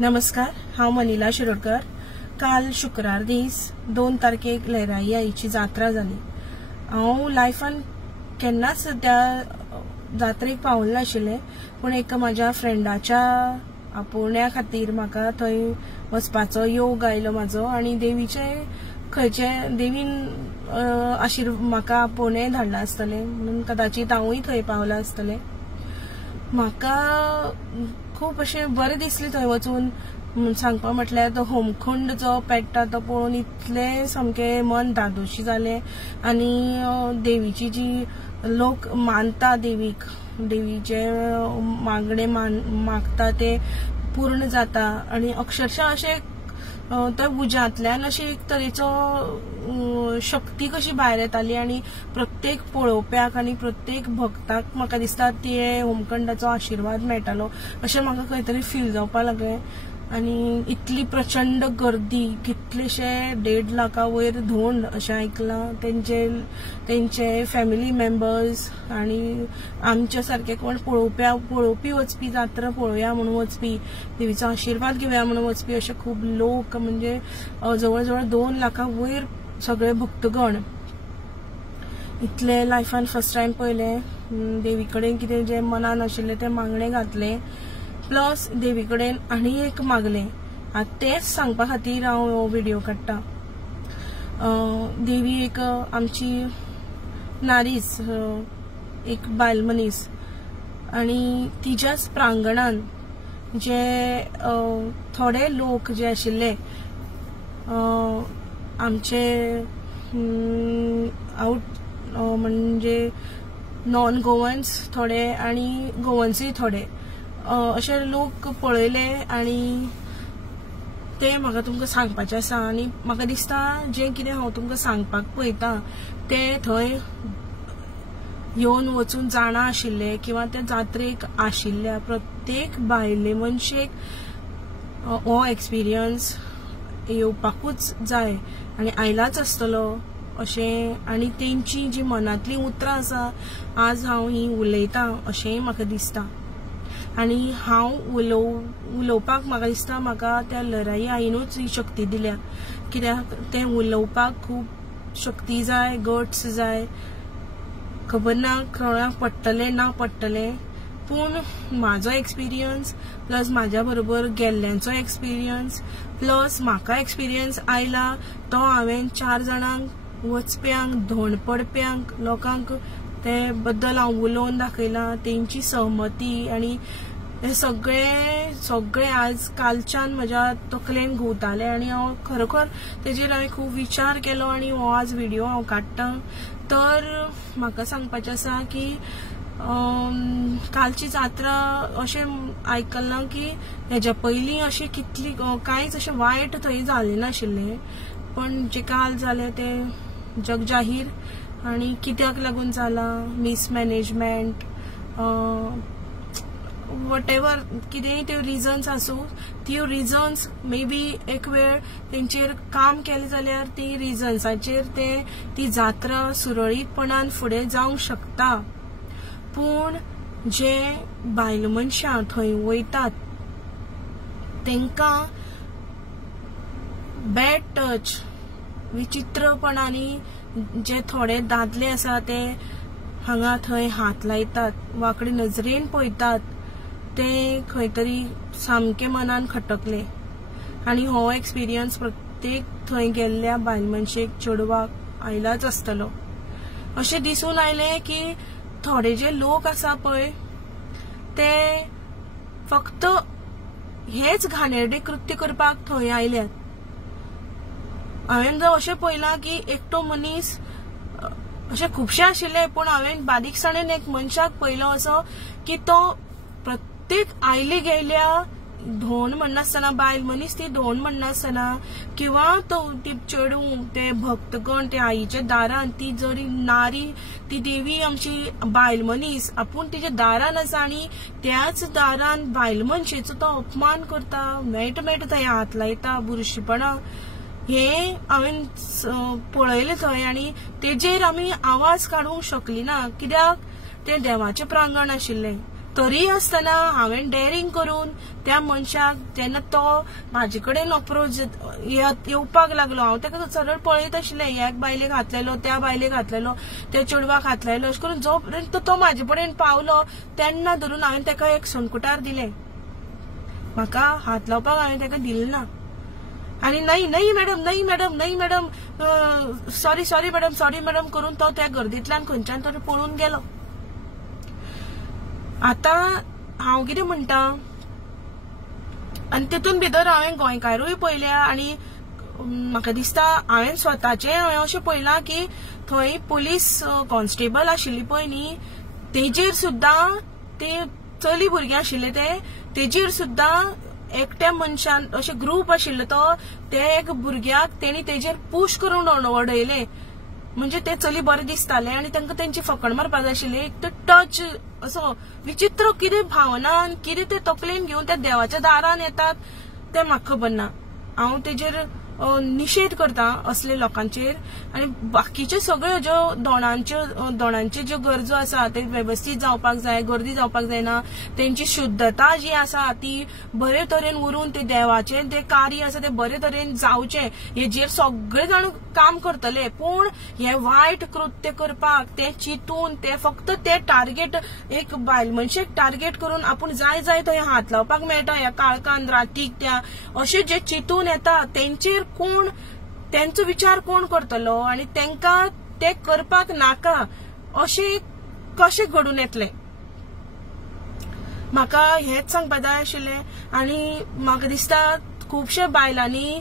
नमस्कार, हांव मनीला शिरोडकर। काल शुक्रार दीस 2 तारखेक लहराई आईची जात्रा जाली। हांव लायफान केन्नाच त्या जात्रेक पावले नाशिल्ले, पण एक म्हाज्या फ्रेंडाच्या आपोवण्या खातीर म्हाका थंय वचपाचो योग आयलो म्हाजो, आणि देवीचे खंयचे देवीन म्हाका आपोवणे धाडला आसतले, म्हणून कदाचित हांवूय थंय पावला आसतले। म्हाका खूप अशें बरें दिसलें थंय वचून। सांगपा म्हटल्यार तो होमखुंड जो पेट्टा तो पळोवन इतले सामके मन धादोशी जाले, आणि देवीची जी लोक मानता देवीक, देवीचे मागणे मागता ते पूर्ण जाता, आणि अक्षरशः अशें त्या उज्यांतल्यान अशी एक तरेचो शक्ती कशी भायर येताली, आणि प्रत्येक पळोवप्याक आणि प्रत्येक भक्ताक म्हाका दिसता ते होमखंडाचो आशीर्वाद मेळटालो अशें म्हाका खंय तरी फील जावपा लागलें। आणि इतली प्रचंड गर्दी, कितलेशे 1.5 लाखा वयर धोंड अशें आयकलां। तेंचे फॅमिली मेंबर्स आणि आमच्या सारखे कोण पळोवपी वचपी, जात्रा पळोवया म्हणून वचपी, देवीचो आशीर्वाद घेवया म्हणून वचपी अशे खूब लोक, म्हणजे जवळ जवळ 2 लाखा वयर सगळे भक्तगण। इतले लायफान फर्स्ट टाइम पळयले। देवी कडेन कितें जे मनान आशिल्ले ते मागणे घातले, प्लस देवी कडेन आनी एक मागले। तेच सांगपा खातीर हांव हो व्हिडिओ काडटा। देवी एक आमची नारीच, एक बायल मनीस, आणि तिच्याच प्रांगणान जे थोडे लोक जे आशिल्ले आमचे म्हणजे नॉन गोवन्स थोडे आणि गोवन्सूय थोडे अशे लोक पळयले, आणि ते म्हाका तुमकां सांगपाचे आसा। आणि म्हाका दिसता जे कितें हांव तुमकां सांगपाक पळयता ते थंय येवन वचून जाणा आशिल्ले किंवा त्या जात्रेक आशिल्ल्या प्रत्येक बायले मनशेक हो एक्सपिरियन्स येवपाकूच जाय, आणि आयलाच आसतलो अशें। आणि तेंची जी मनांतली उतरां आसा आज हांव ही उलयतां अशेंय म्हाका दिसता। आणि हांव उलोवपाक म्हाका दिसता म्हाका त्या लहराई आईनूच ही शक्ती दिल्या, कित्याक ते उलोवपाक खूब शक्ती जाय, गट्स जाय। खबर ना कोणाक पडटले ना पडटले, पूण म्हाजो एक्सपिरियन्स प्लस म्हाज्या बरोबर गेल्ल्यांचो एक्सपिरियन्स प्लस म्हाका एक्सपिरियन्स आयला तो हांवें 4 जाणांक वचप्यांक धोंडपडप्यांक लोकांक ते बद्दल हांव उलोवन दाखयला, तेंची सहमती, आणि हे सगळे आज कालच्यान म्हज्या तकलेन घुंवताले, आणि हांव खरोखर तेजेर हांवें खूब विचार केलो, आणि हो आज व्हिडिओ हांव काडटां। तर म्हाका सांगपाचें आसा की कालची जात्रा अशें आयकलां की हेज्या पयलीं अशें कितली कांयच अशें वायट थंय जालें नाशिल्लें, पण जे काल जालें ते जगजाहीर। आणि कित्याक लागून जाला, मिसमॅनेजमेंट, वॉटेवर कितेंय त्यो रिजन्स आसूं, त्यो रिजन्स मे बी एक वेळ तेंचेर काम केलें जाल्यार ती रिजन्साचेर ती जात्रा सुरळीतपणान फुडें जावंक शकता। पूण जे बायल मनशां थंय वयतात तेंकां बॅड टच, विचित्रपणांनी जे थोडे दादले आसा ते हांगा थंय हात लायतात, वांकडी नजरेन पळयतात, ते खंय तरी सामके मनान खटकले। आणि हो एक्सपिरियन्स प्रत्येक थंय गेल्ल्या बायल मनशेक, चेडवाक आयलाच आसतलो। अशें दिसून आयले की थोडे जे लोक आसा पळय ते फक्त हेच घाणेरडे कृत्य करपाक थंय आयल्यात। हांवें अशें पळयलां की एकटो मनीस अशें खुबशे आशिल्ले, पूण हांवें बारीकसाणेन एक मनशाक पळयलो असो की तो प्रत्येक आयले गेल्या धोंड म्हणनासतना, बायल मनीस ती धोंड म्हणनासतना, किंवा तो ती चेडू ते भक्तगण ते आईच्या दारान, ती जरी नारी ती देवी आमची बायल मनीस आपूण तिच्या दारान आसा, आणि त्याच दारान बायल मनशेचो तो अपमान करता, मेळट थंय हात लायता, बुरशीपणां, हे हांवें पळयलें थंय। आणि तेजेर आमी आवाज काडूंक शकली ना, कित्याक ते देवाचें प्रांगण आशिल्लें। तरी आसतना हांवें डेरिंग करून त्या मनशाक जेन्ना तो म्हाजे कडेन अप्रोच येवपाक लागलो, हांव ताका सरळ पळयत आशिल्लें, ह्याक बायलेक हातलेलो, त्या बायलेक हातलेलो, त्या चेडवाक हातलेलो, अशें करून जो पर्यंत तो म्हाजे कडेन पावलो तेन्ना धरून हांवें ताका एक संकुटार दिलें. म्हाका हात लावपाक हांवें ताका दिलें ना. आणि नाही मॅडम सॉरी मॅडम करून तो त्या गर्दींतल्यान खंयच्यान तरी पळून गेलो. आता हांव कितें म्हणटा, आनी तितून भितर हांवें गोंयकारूय पळयल्या आनी म्हाका दिसता हांवें स्वताचें अशें पळयलां की थंय पुलीस कॉन्स्टेबल आशिल्ली पळय न्ही, तेजेर सुद्दां ते चली भुरगीं आशिल्ले तेजेर सुद्दां एकट्या मनशान अशे ग्रुप आशिल्लो तो, ते एक भुरग्याक तेणी तेजेर पुश करून उडयले. म्हणजे ते चली बरे दिसताले आनी तांकां तेंची फकण मारपाक जाय आशिल्ली. एक तो टच असो विचित्र कितें भावना कितें ते तकलेन घेवन त्या देवाच्या दारान येतात ते म्हाका खबर ना. हांव तेजेर निषेध करता असले लोकांचेर. आनी बाकीचे सगळ्यो ज्यो दोणांच्यो ज्यो गरजो आसा ते वेवस्थीत जावपाक जाय, गर्दी जावपाक जायना, तेंची शुद्धता जी आसा ती बरे तरेन उरून ते देवाचें ते कार्य आसा ते बरे तरेन जावचें हेजेर सगळे जाण काम करतले. पूण हे वायट कृत्य करपाक ते चिंतून ते फक्त ते टार्गेट एक बायल मनशेक टार्गेट करून आपूण जाय थंय हात लावपाक मेळटा ह्या काळखान रातीक त्या अशें जे चिंतून येता तेंचेर कोण त्यांचो विचार कोण करतलो आनी तांकां ते करपाक नाका अशें कशें घडून येतले. म्हाका हेच सांगपाक जाय आशिल्लें. आनी म्हाका दिसता खुबशे बायलांनी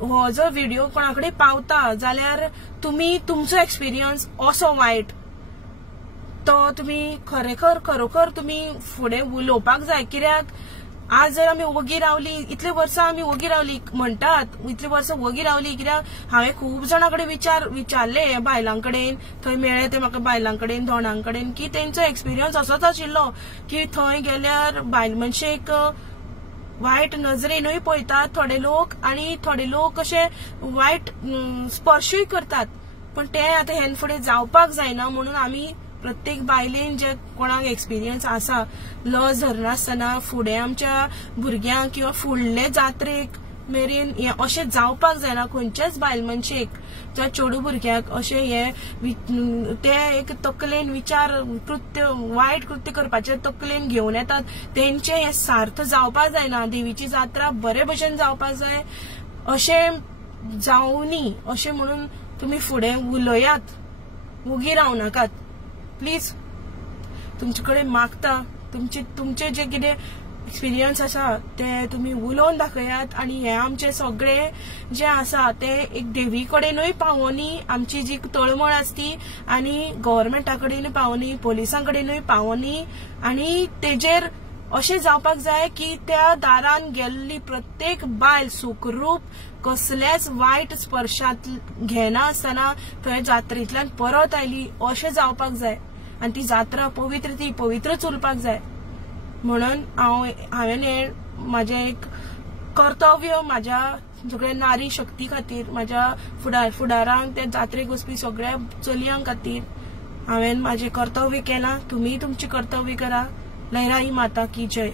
हो जर व्हिडिओ कोणा कडेन पावता जाल्यार तुमी तुमचो एक्सपिरियन्स असो वायट तो तुमी खरोखर तुमी फुडें उलोवपाक जाय. कित्याक आज जर आमी वगी रावली, इतले वर्सां आमी वगी रावली म्हणटात, इतले वर्सां वगी रावली कित्याक हांवें खूब जाणां कडेन विचारले ह्या बायलां कडेन, थंय मेळ्ळे ते म्हाका बायलां कडेन धोंडां कडेन की तेंचो एक्सपिरियन्स असोच आशिल्लो की थंय गेल्यार बायल मनशेक वायट नजरेनूय पळयतात थोडे लोक आनी थोडे लोक अशे वायट स्पर्शूय करतात. पण ते आतां हे फुडें जावपाक जायना म्हणून आमी प्रत्येक बायलेन जे कोणाक एक्सपिरियन्स आसा लज धरनासतना फुडें आमच्या भुरग्यांक किंवा फुडले जात्रेक मेरेन हे अशें जावपाक जायना. खंयचेच बायल मनशेक त्या चेडू भुरग्याक अशें हे ते एक तकलेन विचार वायट कृत्य करपाचे तकलेन घेवन येतात तेंचे हे सार्थ जावपाक जायना. देवीची जात्रा बरे भशेन जावपाक जाय अशें जावनी अशें म्हणून तुमी फुडें उलयात, उगी राव नाकात प्लीज. तुमचे कडेन मागता तुमचे जे कितें एक्सपिरियन्स आसा ते तुमी उलोवन दाखयात आनी हे आमचे सगळे जे आसा ते एक देवी कडेनूय पावोनी, आमची जी तळमळ आसती आनी गव्हर्मेंटा कडेन पावोनी, पोलिसां कडेनूय पावोनी. आनी तेजेर अशें जावपाक जाय की त्या दारान गेल्ली प्रत्येक बायल सुखरूप कसलेच वायट स्पर्शात घेना आसतना थंय जात्रेंतल्यान परत आयली अशें जावपाक जाय. आनी ती जात्रा पवित्रच उरपाक जाय. म्हणून हांवें हे म्हाजें एक कर्तव्य म्हाज्या सगळ्या नारी शक्ती खातीर, म्हाज्या फुडारांक त्या जात्रेक वचपी सगळ्या चलयांक खातीर हांवें म्हाजें कर्तव्य केलां. तुमी तुमचें कर्तव्य करा. लहराई माता की जय.